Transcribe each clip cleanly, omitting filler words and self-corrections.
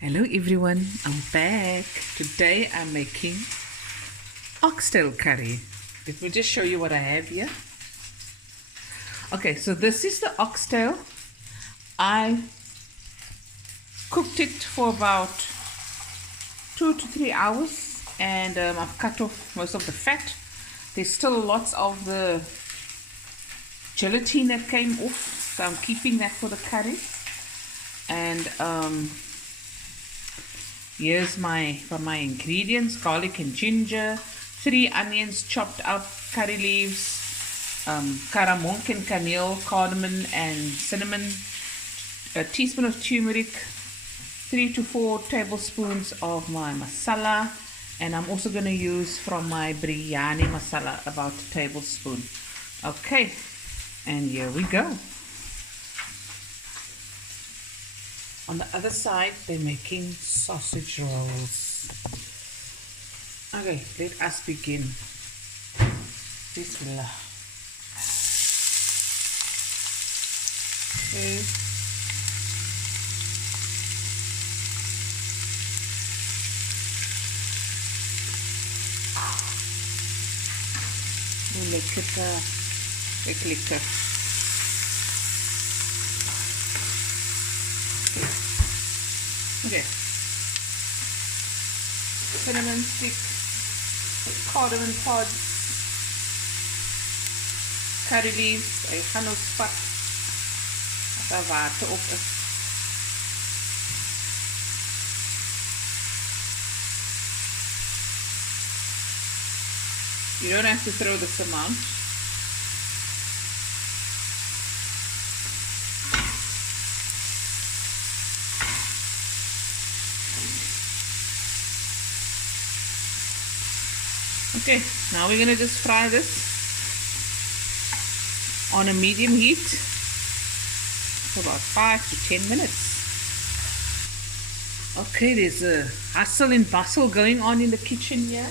Hello everyone, I'm back. Today I'm making oxtail curry. Let me just show you what I have here. Okay, so this is the oxtail. I cooked it for about 2 to 3 hours and I've cut off most of the fat. There's still lots of the gelatin that came off, so I'm keeping that for the curry. And here's my ingredients: garlic and ginger, 3 onions chopped up, curry leaves, caramonk and kaneel, cardamom and cinnamon, a teaspoon of turmeric, 3 to 4 tablespoons of my masala, and I'm also going to use from my biryani masala about a tablespoon. Okay, and here we go. On the other side, they're making sausage rolls. Okay, let us begin. Bismillah. Okay. Lekker. Okay, cinnamon stick, cardamom pods, curry leaves. Hy gaan nou spat as daar water op is. You don't have to throw this amount. Okay, now we're going to just fry this on a medium heat for about 5 to 10 minutes. Okay, there's a hustle and bustle going on in the kitchen here.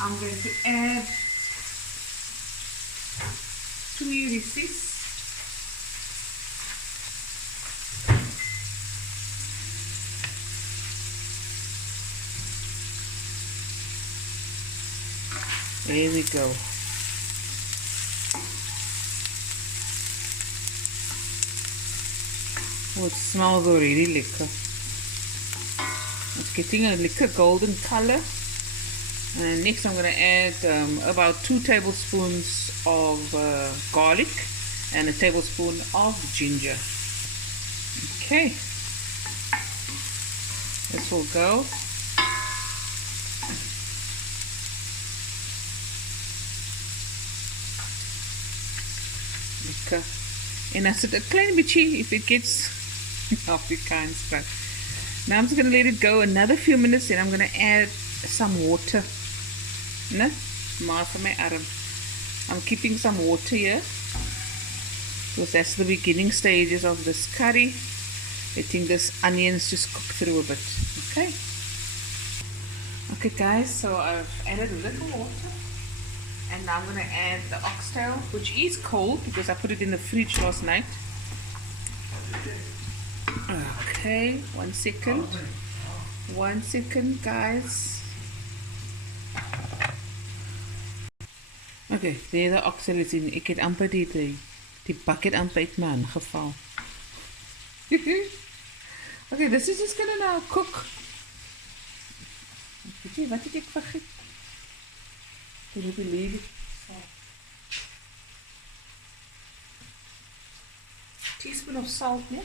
I'm going to add 2 irises. There we go. Oh, it smells already lekker. It's getting a lekker golden color. And next I'm going to add about 2 tablespoons of garlic and a tablespoon of ginger. Okay. This will go. En as dit 'n klein bietjie, if it gets Afrikaans, but now I'm just going to let it go another few minutes, and I'm going to add some water. No? Maar vir my arm. I'm keeping some water here because that's the beginning stages of this curry. Letting this onions just cook through a bit. Okay. Okay guys, so I've added a little water. And now I'm going to add the oxtail, which is cold because I put it in the fridge last night. Okay, 1 second. 1 second, guys. Okay, there the oxtail is in. Ek het amper die bucket amper uit my hand geval. Okay, this is just going to now cook. Wat het ek vergeet? Can you believe it? Teaspoon of salt, yeah?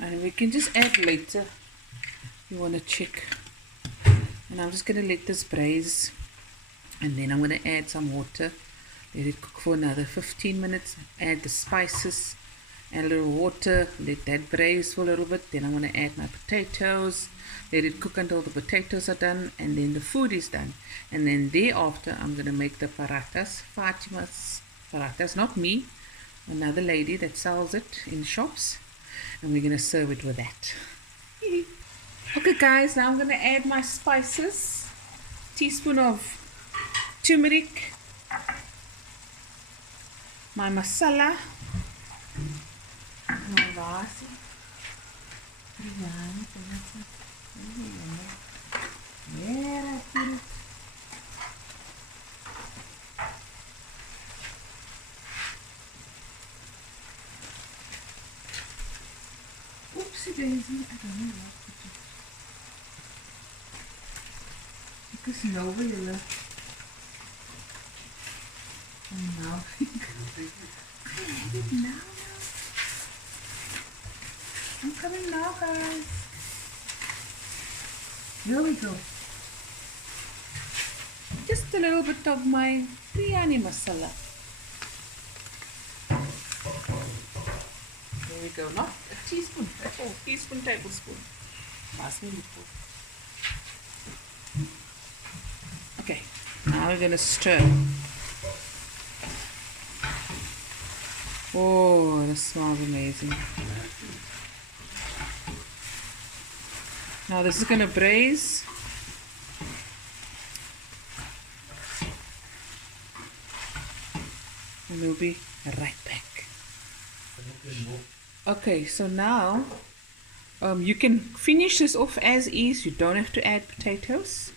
And we can just add later. You want to check. And I'm just going to let this braise. And then I'm going to add some water. Let it cook for another 15 minutes. Add the spices. Add a little water, let that braise for a little bit. Then I'm going to add my potatoes, let it cook until the potatoes are done, and then the food is done. And then thereafter I'm going to make the parathas, Fatima's parathas, not me, another lady that sells it in shops, and we're going to serve it with that. Okay guys, now I'm going to add my spices, teaspoon of turmeric, my masala, my vasi. There I put it. Oopsie daisy, I don't know what to do. Because nobody will. And now I had it now. I'm coming now, guys. Here we go. Just a little bit of my biryani masala. There we go. Not a teaspoon. That's all. Teaspoon, tablespoon. Okay. Now we're gonna stir. Oh, this smells amazing. Now this is gonna braise. And we'll be right back. Okay, so now you can finish this off as is. You don't have to add potatoes,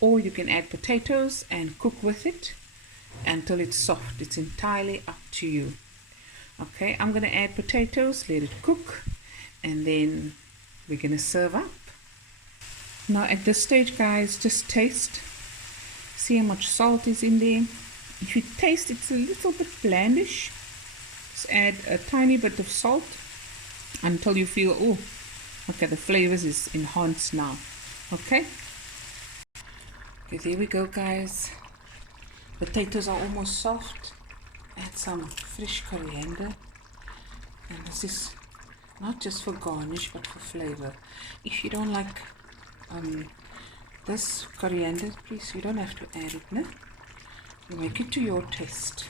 or you can add potatoes and cook with it until it's soft. It's entirely up to you. Okay, I'm gonna add potatoes, let it cook, and then we're gonna serve up. Now at this stage, guys, just taste. See how much salt is in there. If you taste it's a little bit blandish, just add a tiny bit of salt until you feel, oh, okay, the flavors is enhanced now. Okay, there we go, guys. Potatoes are almost soft. Add some fresh coriander, and this is not just for garnish but for flavor. If you don't like this coriander, please, you don't have to add it, no? You make it to your taste.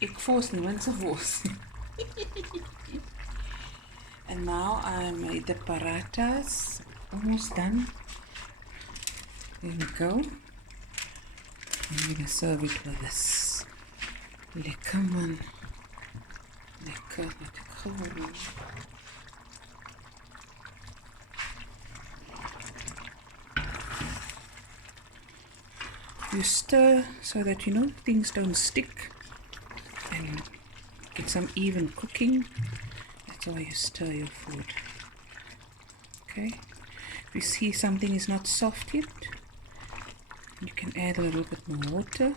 Ek force niemand se wors. And now I made the parathas, almost done. There we go. I'm gonna serve it with this. Lekker man. Lekker, laat ek gewoon. You stir so that you know things don't stick and get some even cooking. That's why you stir your food. Okay, if you see something is not soft yet, you can add a little bit more water.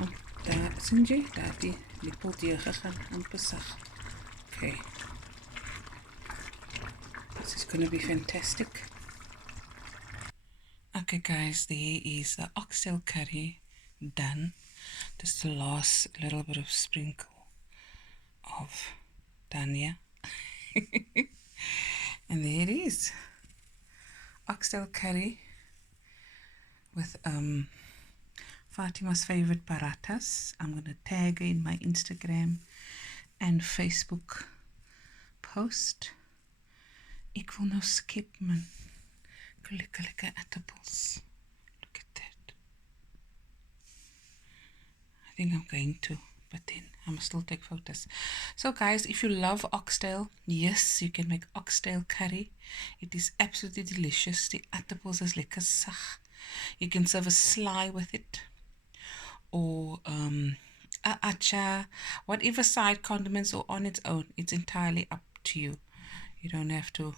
Oh, daar sien jy, daar die lepel deurgegaan amper sag. Okay, this is going to be fantastic. Okay guys, there is the oxtail curry done. Just the last little bit of sprinkle of dhania. And there it is. Oxtail curry with Fatima's favorite parathas. I'm going to tag her in my Instagram and Facebook post. Ek wil nou skep man. Lekker apples. Look at that. I think I'm going to, but then I must still take photos. So guys, if you love oxtail, yes, you can make oxtail curry. It is absolutely delicious. The apples is lekker sag. You can serve a sly with it, or a achar, whatever side condiments, or on its own. It's entirely up to you. You don't have to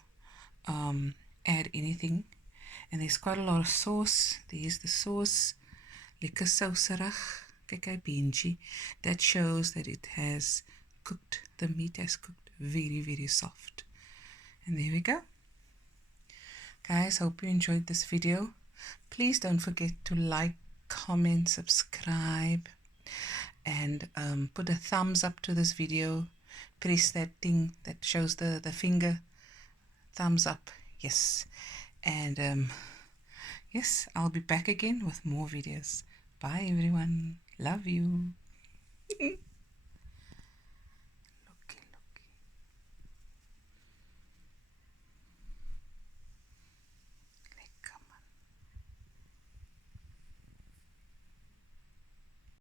add anything. And there's quite a lot of sauce. There's the sauce. Lekker sauserig. Kyk hy benji. That shows that it has cooked. The meat has cooked very, very soft. And there we go. Guys, hope you enjoyed this video. Please don't forget to like, comment, subscribe, and put a thumbs up to this video. Press that thing that shows the finger. Thumbs up. Yes. And yes, I'll be back again with more videos. Bye everyone. Love you.